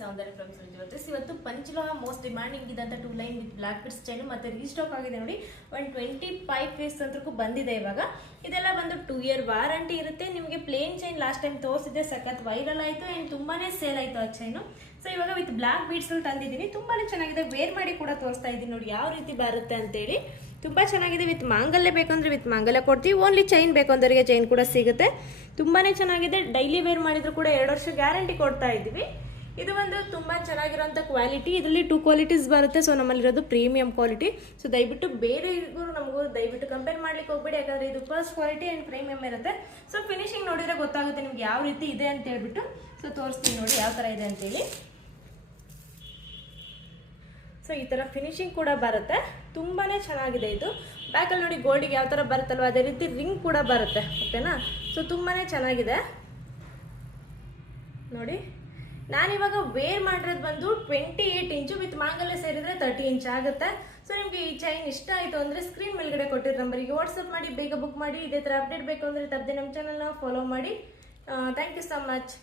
Soundarya from jewellers. ಇವತ್ತು ಪಂಚಲೋಹ most demanding ಇದ್ದಂಥ 2 line with black beads chain ಮತ್ತೆ restock ಆಗಿದೆ ನೋಡಿ. 125 ಪೀಸ್ ಅಂತಕ್ಕೂ ಬಂದಿದೆ ಇವಾಗ. ಇದೆಲ್ಲ ಬಂದು 2 ಇಯರ್ ವಾರಂಟಿ ಇರುತ್ತೆ. ನಿಮಗೆ ಪ್ಲೇನ್ ಚೈನ್ ಲಾಸ್ಟ್ ಟೈಮ್ ತೋರಿಸಿದೆ, ಸಖತ್ ವೈರಲ್ ಆಯಿತು ಆ್ಯಂಡ್ ತುಂಬಾನೇ ಸೇಲ್ ಆಯಿತು ಆ ಚೈನು. ಸೊ ಇವಾಗ ವಿತ್ ಬ್ಲಾಕ್ ಬೀಡ್ಸ್ ತಂದಿದ್ದೀನಿ, ತುಂಬಾನೇ ಚೆನ್ನಾಗಿದೆ. ವೇರ್ ಮಾಡಿ ಕೂಡ ತೋರಿಸ್ತಾ ಇದ್ದೀನಿ ನೋಡಿ ಯಾವ ರೀತಿ ಬರುತ್ತೆ ಅಂತೇಳಿ. ತುಂಬ ಚೆನ್ನಾಗಿದೆ. ವಿತ್ ಮಾಂಗಲ್ಯ ಬೇಕಂದ್ರೆ ವಿತ್ ಮಾಂಗಲ್ಯ ಕೊಡ್ತೀವಿ, ಓನ್ಲಿ ಚೈನ್ ಬೇಕಂದವರಿಗೆ ಚೈನ್ ಕೂಡ ಸಿಗುತ್ತೆ. ತುಂಬಾ ಚೆನ್ನಾಗಿದೆ. ಡೈಲಿ ವೇರ್ ಮಾಡಿದ್ರು ಕೂಡ 2 ವರ್ಷ ಗ್ಯಾರಂಟಿ ಕೊಡ್ತಾ ಇದ್ದೀವಿ. ಇದು ಒಂದು ತುಂಬ ಚೆನ್ನಾಗಿರೋಂಥ ಕ್ವಾಲಿಟಿ. ಇದರಲ್ಲಿ 2 ಕ್ವಾಲಿಟೀಸ್ ಬರುತ್ತೆ. ಸೊ ನಮ್ಮಲ್ಲಿರೋದು ಪ್ರೀಮಿಯಂ ಕ್ವಾಲಿಟಿ. ಸೊ ದಯವಿಟ್ಟು ಬೇರೆ ನಮಗೂ ದಯವಿಟ್ಟು ಕಂಪೇರ್ ಮಾಡ್ಲಿಕ್ಕೆ ಹೋಗ್ಬೇಡಿ, ಯಾಕಂದರೆ ಇದು ಫಸ್ಟ್ ಕ್ವಾಲಿಟಿ ಆ್ಯಂಡ್ ಪ್ರೀಮಿಯಂ ಇರುತ್ತೆ. ಸೊ ಫಿನಿಶಿಂಗ್ ನೋಡಿದ್ರೆ ಗೊತ್ತಾಗುತ್ತೆ ನಿಮ್ಗೆ ಯಾವ ರೀತಿ ಇದೆ ಅಂತ ಹೇಳ್ಬಿಟ್ಟು. ಸೊ ತೋರಿಸ್ತೀನಿ ನೋಡಿ ಯಾವ ಥರ ಇದೆ ಅಂತೇಳಿ. ಸೊ ಈ ಥರ ಫಿನಿಶಿಂಗ್ ಕೂಡ ಬರುತ್ತೆ, ತುಂಬಾ ಚೆನ್ನಾಗಿದೆ. ಇದು ಬ್ಯಾಕಲ್ಲಿ ನೋಡಿ ಗೋಲ್ಡಿಗೆ ಯಾವ ಥರ ಬರುತ್ತಲ್ವ ಅದೇ ರೀತಿ ರಿಂಗ್ ಕೂಡ ಬರುತ್ತೆ, ಓಕೆನಾ. ಸೊ ತುಂಬಾ ಚೆನ್ನಾಗಿದೆ ನೋಡಿ. ನಾನಿವಾಗ ವೇರ್ ಮಾಡಿರೋದು ಬಂದು 28 ಇಂಚು, ವಿತ್ ಮಾಂಗಲ್ಯ ಸೇರಿದ್ರೆ 30 ಇಂಚ್ ಆಗುತ್ತೆ. ಸೊ ನಿಮಗೆ ಈ ಚೈನ್ ಇಷ್ಟ ಆಯಿತು ಅಂದರೆ ಸ್ಕ್ರೀನ್ ಮೇಲ್ಗಡೆ ಕೊಟ್ಟಿರೋ ನಂಬರಿಗೆ ವಾಟ್ಸಪ್ ಮಾಡಿ ಬೇಗ ಬುಕ್ ಮಾಡಿ. ಇದೇ ಥರ ಅಪ್ಡೇಟ್ ಬೇಕು ಅಂದರೆ ತಪ್ಪದೆ ನಮ್ಮ ಚಾನಲ್ನ ಫಾಲೋ ಮಾಡಿ. Thank you so much.